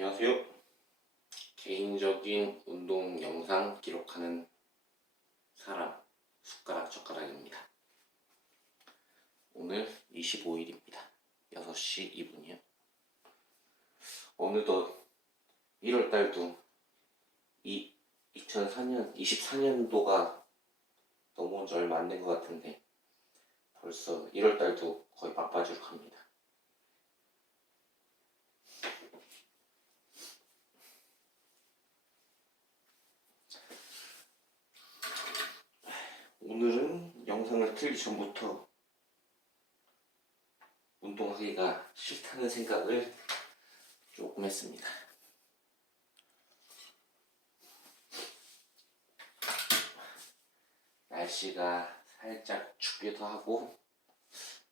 안녕하세요. 개인적인 운동 영상 기록하는 사람 숟가락 젓가락입니다. 오늘 25일입니다. 6시 2분이요. 어느덧 1월달도 이 2004년 24년도가 넘어온 지 얼마 안 된 것 같은데 벌써 1월달도 거의 막바지로 갑니다. 오늘은 영상을 틀기 전부터 운동하기가 싫다는 생각을 조금 했습니다. 날씨가 살짝 춥기도 하고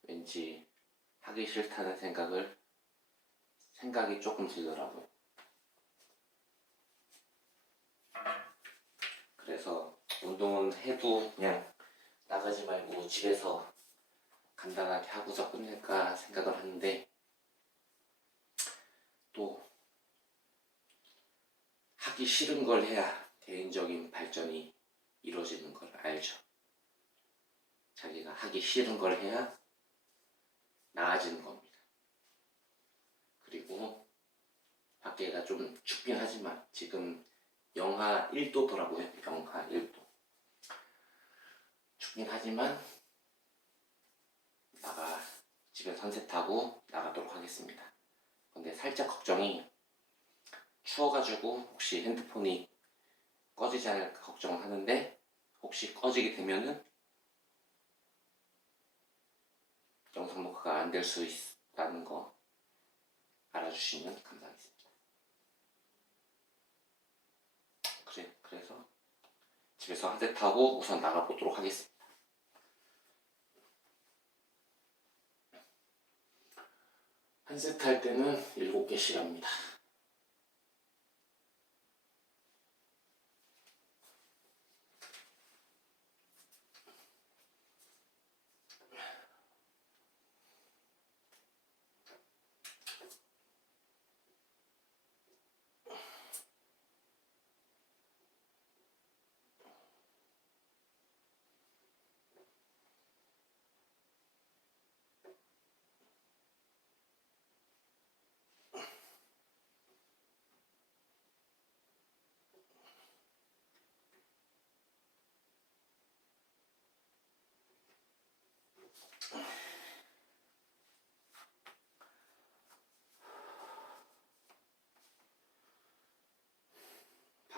왠지 하기 싫다는 생각을 생각이 조금 들더라고요. 그래서 운동은 해도 그냥 나가지 말고 집에서 간단하게 하고서 끝낼까 생각을 하는데 또 하기 싫은 걸 해야 개인적인 발전이 이루어지는 걸 알죠. 자기가 하기 싫은 걸 해야 나아지는 겁니다. 그리고 밖에가 좀 춥긴 하지만 지금 영하 1도더라고요. 영하 1도. 춥긴 하지만 나가 집에 선셋 타고 나가도록 하겠습니다. 근데 살짝 걱정이 추워가지고 혹시 핸드폰이 꺼지지 않을까 걱정을 하는데 혹시 꺼지게 되면은 영상 녹화가 안 될 수 있다는 거 알아주시면 감사하겠습니다. 그래, 그래서 집에서 한대 타고 우선 나가보도록 하겠습니다. 한 세트 할 때는 7개씩 합니다.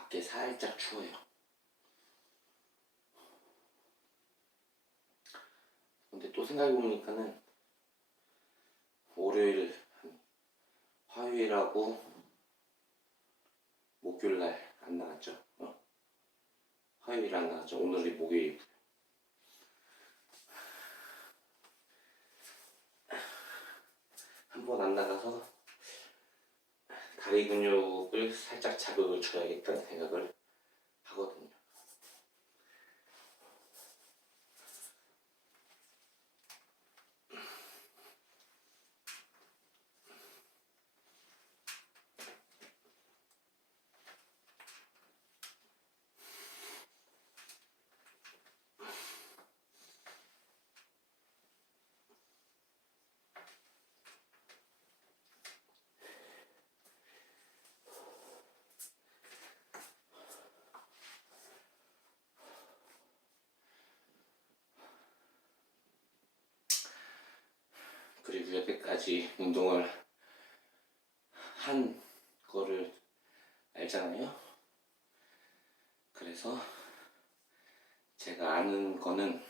밖에 살짝 추워요. 근데 또 생각해보니까는 월요일, 한 화요일하고 목요일날 안 나갔죠. 어? 화요일 안 나갔죠. 오늘이 목요일. 한번 안 나가서 다리 근육을 살짝 자극을 줘야겠다는 생각을 하거든요. 그리고 여태까지 운동을 한 거를 알잖아요. 그래서 제가 아는 거는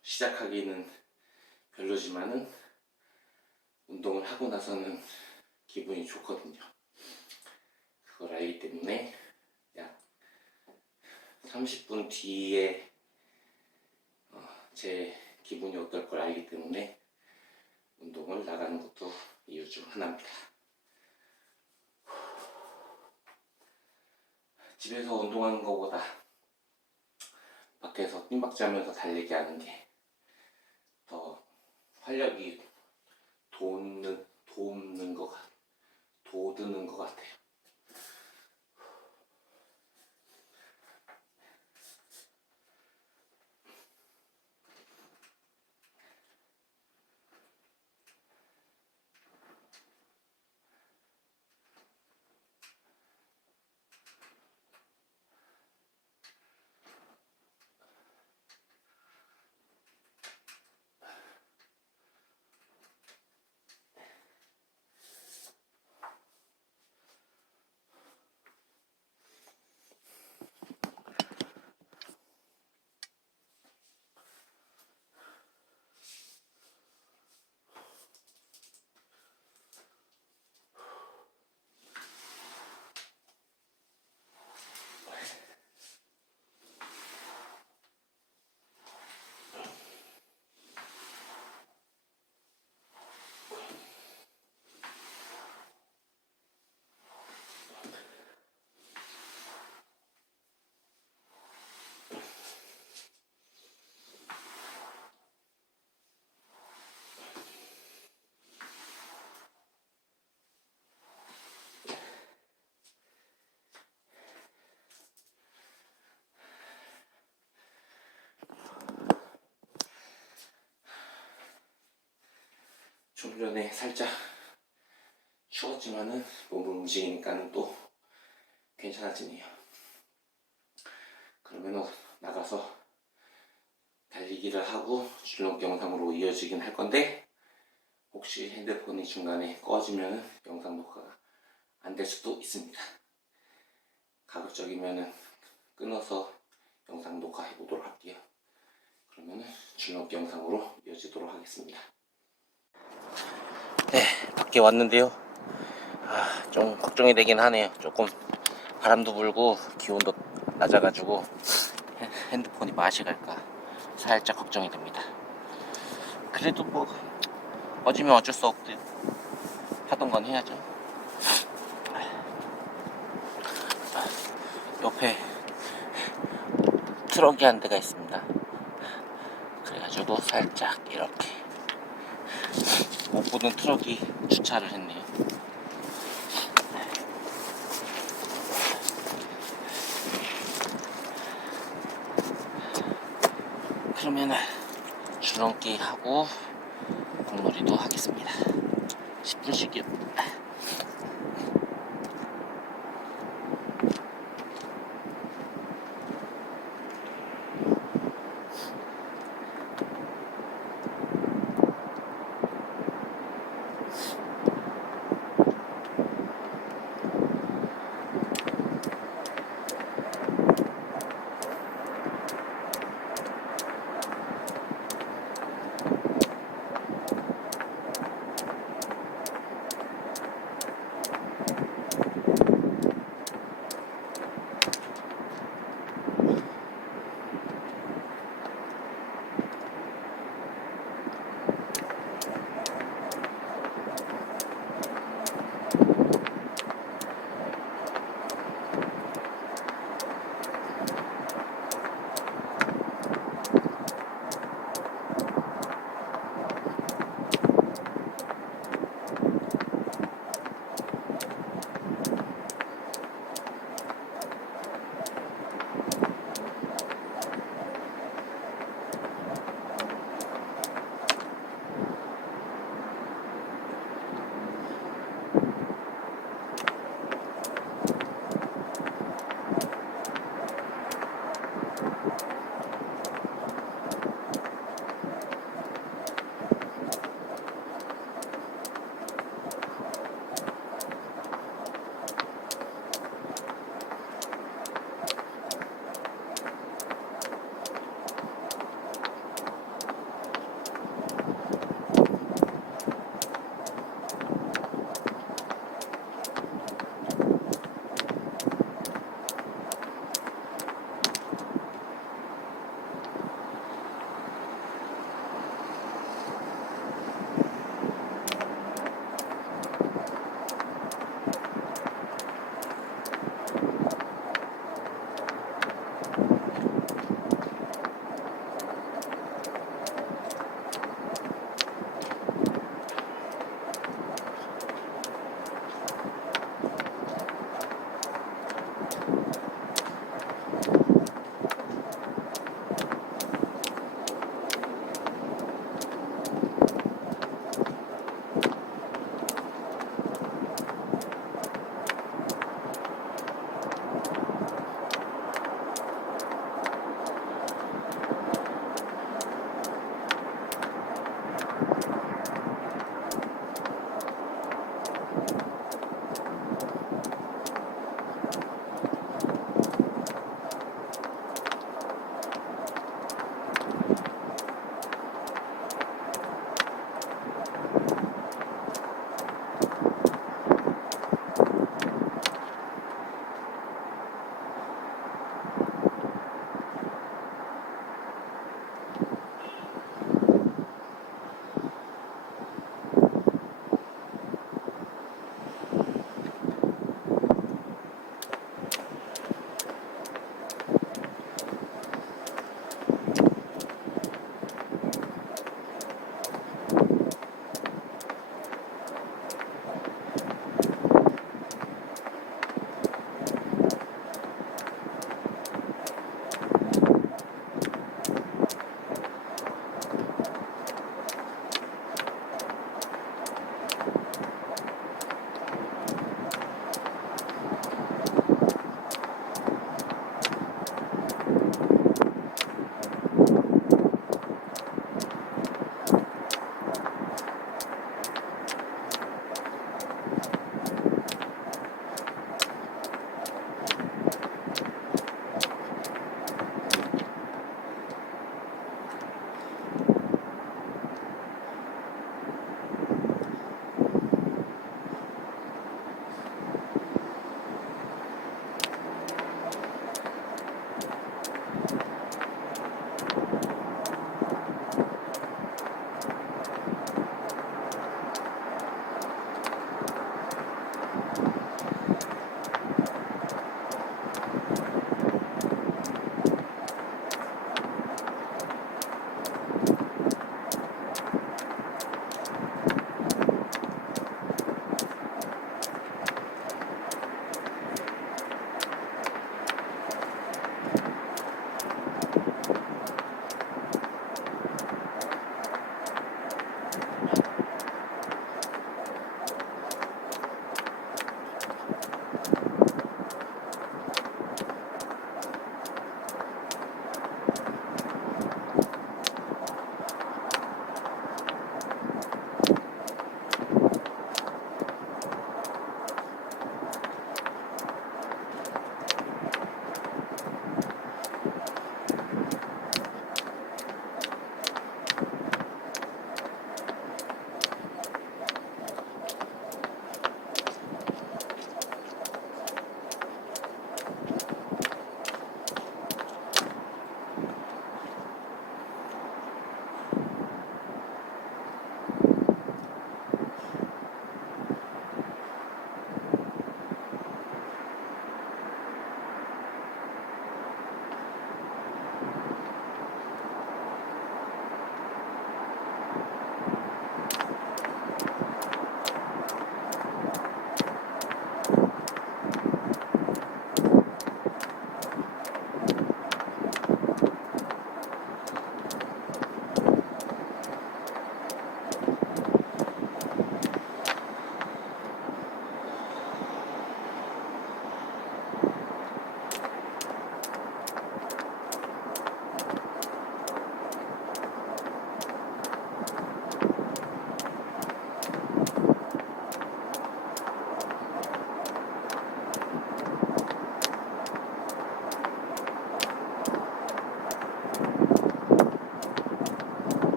시작하기는 별로지만은 운동을 하고 나서는 기분이 좋거든요. 그걸 알기 때문에 약 30분 뒤에 어, 제 기분이 어떨 걸 알기 때문에 운동을 나가는 것도 이유 중 하나입니다. 집에서 운동하는 것보다 밖에서 뜀박지 하면서 달리기 하는 게 더 활력이 돋는, 돋는 것 같, 듣는 것 같아요. 좀 전에 살짝 추웠지만은 몸을 움직이니까는 또 괜찮아지네요. 그러면은 나가서 달리기를 하고 줄넘기 영상으로 이어지긴 할 건데 혹시 핸드폰이 중간에 꺼지면 영상 녹화가 안 될 수도 있습니다. 가급적이면은 끊어서 영상 녹화해 보도록 할게요. 그러면은 줄넘기 영상으로 이어지도록 하겠습니다. 네, 밖에 왔는데요. 아, 좀 걱정이 되긴 하네요. 조금 바람도 불고 기온도 낮아가지고 핸- 핸드폰이 맛이 갈까 살짝 걱정이 됩니다. 그래도 뭐 꺼지면 어쩔 수 없대요. 하던 건 해야죠. 옆에 트럭이 한 대가 있습니다. 그래가지고 살짝 이렇게 못 보던 트럭이 주차를 했네요. 그러면은 줄넘기 하고 공놀이도 하겠습니다. 10분씩이요.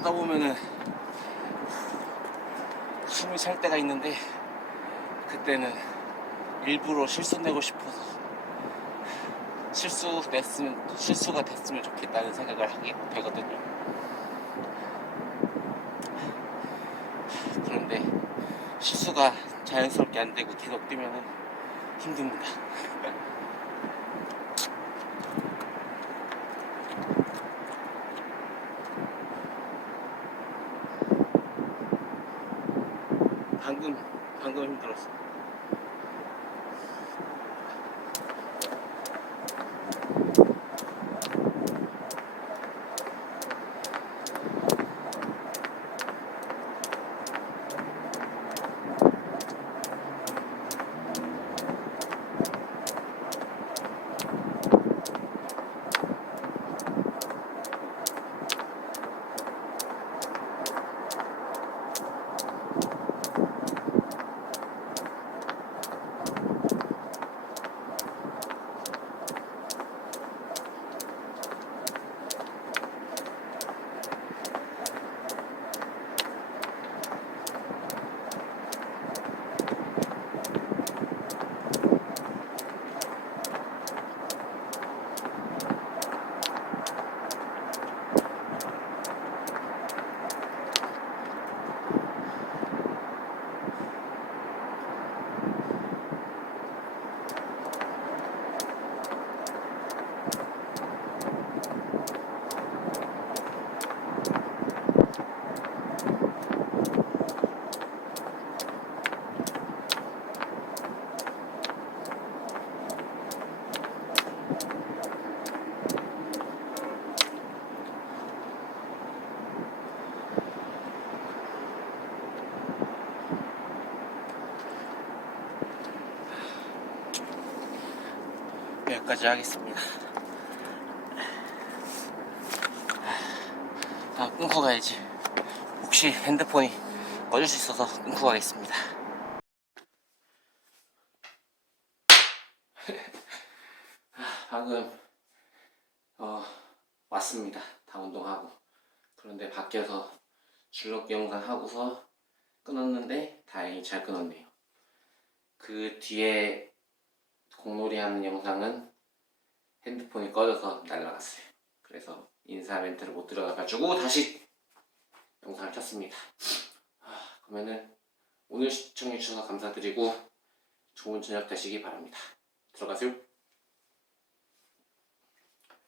하다 보면은 숨이 찰 때가 있는데 그때는 일부러 실수 내고 싶어서 실수 냈으면 실수가 됐으면 좋겠다는 생각을 하게 되거든요. 그런데 실수가 자연스럽게 안 되고 계속 뛰면은 힘듭니다. 여기까지 하겠습니다. 아, 끊고 가야지. 혹시 핸드폰이 꺼질 수 있어서 끊고 가겠습니다. 아, 방금 어, 왔습니다. 다 운동하고. 그런데 밖에서 줄넘기 영상 하고서 끊었는데 다행히 잘 끊었네요. 그 뒤에 공놀이 하는 영상은 핸드폰이 꺼져서 날라갔어요. 그래서 인사 멘트를 못 들어가가지고 다시 영상을 켰습니다. 아, 그러면은 오늘 시청해주셔서 감사드리고 좋은 저녁 되시기 바랍니다. 들어가세요.